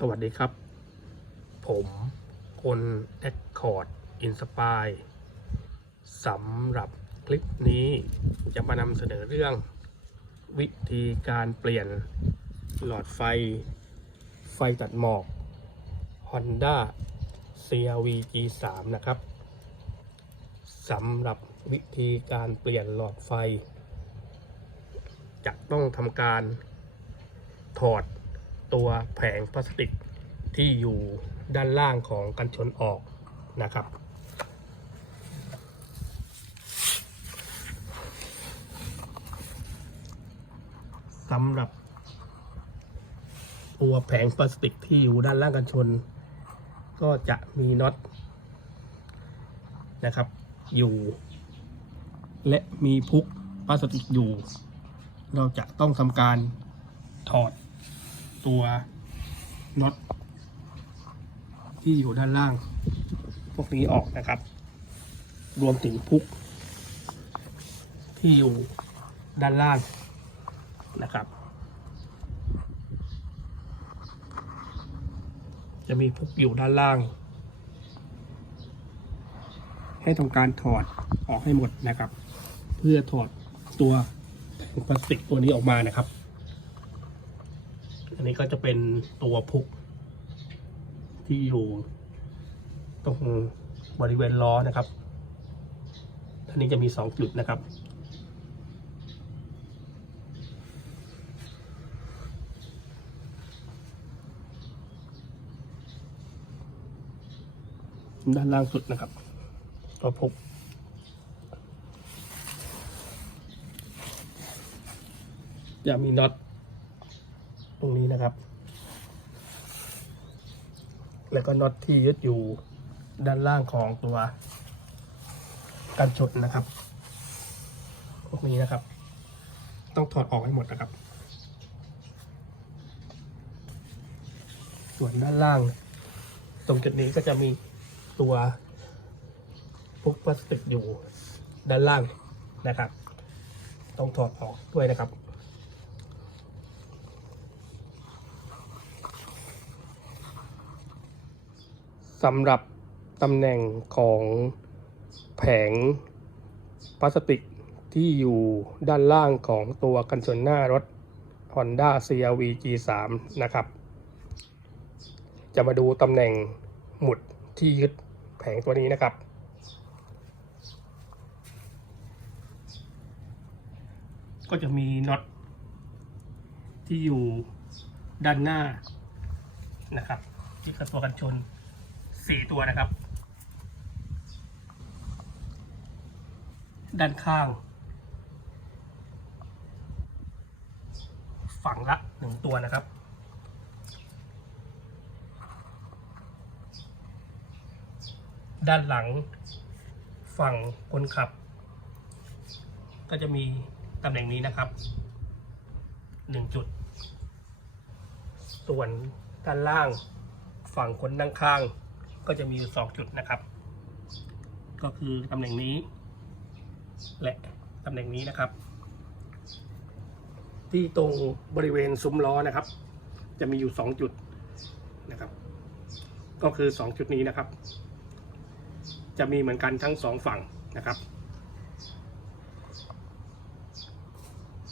สวัสดีครับ ผมคนแอคคอร์ดอินสปายสำหรับคลิปนี้จะมานำเสนอเรื่อง วิธีการเปลี่ยนหลอดไฟ ไฟตัดหมอก Honda CRV G3 นะครับสำหรับวิธีการเปลี่ยนหลอดไฟ จะต้องทำการถอด ตัวแผงพลาสติกที่อยู่ด้านล่างของกันชนออกนะครับ สำหรับ ตัวแผงพลาสติกที่อยู่ด้านล่างกันชน ก็จะมีน็อตนะครับ อยู่ และมีพุกพลาสติกอยู่ เราจะต้องทำการถอด ตัวน็อตที่อยู่ด้านล่าง พวกนี้ออกนะครับ รวมถึงพุก ที่อยู่ด้านล่างนะครับ จะมีพุกอยู่ด้านล่าง ให้ทำการถอดออกให้หมดนะครับ เพื่อถอดตัวพลาสติกตัวนี้ออกมานะครับ อันนี้ก็จะเป็นตัวพุก ที่อยู่ตรงบริเวณล้อนะครับอันนี้จะมีสองจุดนะครับ ด้านล่างสุดนะครับ ตัวพุกจะมีน็อต ตรงนี้นะครับ แล้วก็น็อตที่ยึดอยู่ด้านล่างของตัวกันชนนะครับ พวกนี้นะครับ ต้องถอดออกให้หมดนะครับ ส่วนด้านล่าง ตรงจุดนี้ก็จะมีตัวพวกพลาสติกอยู่ด้านล่างนะครับ ต้องถอดออกด้วยนะครับ สำหรับตำแหน่งของแผงพลาสติกที่อยู่ด้านล่างของตัวกันชนหน้ารถ Honda CRV G3 นะครับ จะมาดูตำแหน่งหมุดที่ยึดแผงตัวนี้นะครับ ก็จะมีน็อตที่อยู่ด้านหน้านะครับที่กับตัวกันชน สี่ตัวนะครับ ด้านข้าง ฝั่งละหนึ่งตัวนะครับ ด้านหลัง ฝั่งคนขับ ก็จะมีตำแหน่งนี้นะครับหนึ่งจุด ส่วนด้านล่างฝั่งคนนั่งข้าง ก็จะมีอยู่สองจุดนะครับ ก็คือตำแหน่งนี้ และตำแหน่งนี้นะครับ ที่ตรงบริเวณซุ้มล้อนะครับ จะมีอยู่สองจุดนะครับ ก็คือสองจุดนี้นะครับ จะมีเหมือนกันทั้งสองฝั่งนะครับ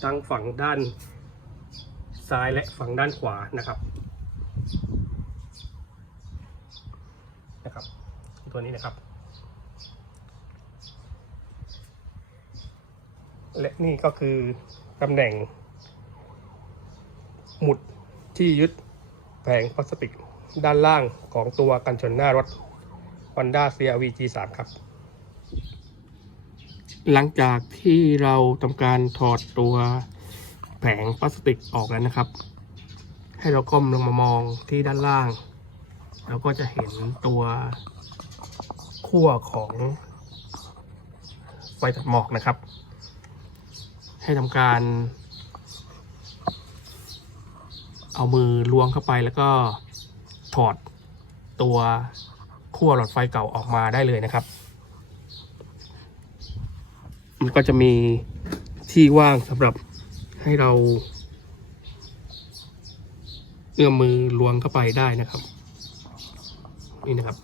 ทั้งฝั่งด้านซ้ายและฝั่งด้านขวานะครับ นะครับตัวนี้นะครับ และนี่ก็คือตำแหน่ง หมุดที่ยึดแผงพลาสติกด้านล่างของตัวกันชนหน้ารถ Honda CRV G3 ครับ หลังจากที่เราทำการถอดตัวแผงพลาสติกออกแล้วนะครับ ให้เราก้มลงมามองที่ด้านล่าง เราก็จะเห็นตัวขั้วของไฟตัดหมอกนะครับ ให้ทำการ เอามือล้วงเข้าไปแล้วก็ถอดตัวขั้วหลอดไฟเก่าออกมาได้เลยนะครับ มันก็จะมีที่ว่างสำหรับให้เรา เอื้อมมือล้วงเข้าไปได้นะครับ นี่นะครับ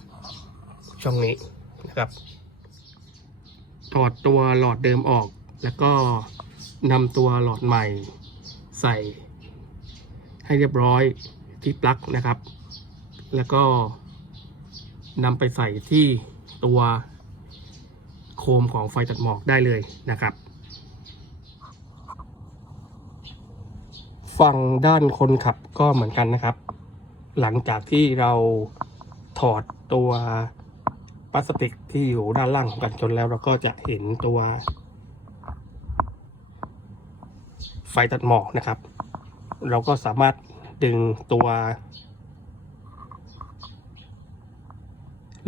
ช่องนี้นะครับ ถอดตัวหลอดเดิมออก แล้วก็นำตัวหลอดใหม่ใส่ให้เรียบร้อยที่ปลั๊กนะครับ แล้วก็นำไปใส่ที่ตัวโคมของไฟตัดหมอกได้เลยนะครับ ฝั่งด้านคนขับก็เหมือนกันนะครับ หลังจากที่เรา ถอดตัวพลาสติกที่อยู่ด้านล่างของกันชนแล้วเราก็จะเห็นตัว ไฟตัดหมอกนะครับ เราก็สามารถดึงตัว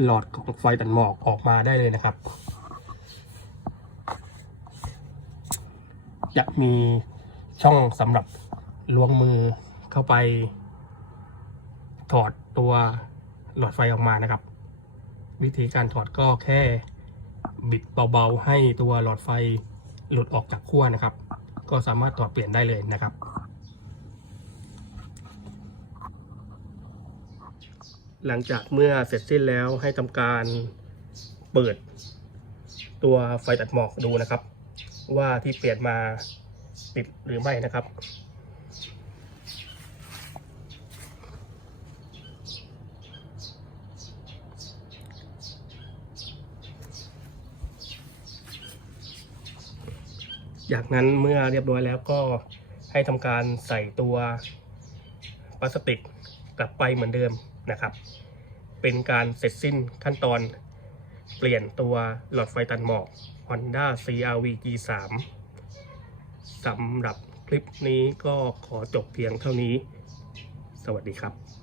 หลอดของไฟตัดหมอกออกมาได้เลยนะครับ จะมีช่องสำหรับล้วงมือเข้าไป ถอดตัว หลอดไฟออกมานะครับ วิธีการถอดก็แค่บิดเบาๆให้ตัวหลอดไฟหลุดออกจากขั้วนะครับ ก็สามารถถอดเปลี่ยนได้เลยนะครับ หลังจากเมื่อเสร็จสิ้นแล้วให้ทำการเปิดตัวไฟตัดหมอกดูนะครับ ว่าที่เปลี่ยนมาติดหรือไม่นะครับ จากนั้นเมื่อเรียบร้อยแล้วก็ให้ทำการใส่ตัวพลาสติกกลับไปเหมือนเดิมนะครับ เป็นการเสร็จสิ้นขั้นตอนเปลี่ยนตัวหลอดไฟตัดหมอก Honda CRV G3 สำหรับคลิปนี้ก็ขอจบเพียงเท่านี้ สวัสดีครับ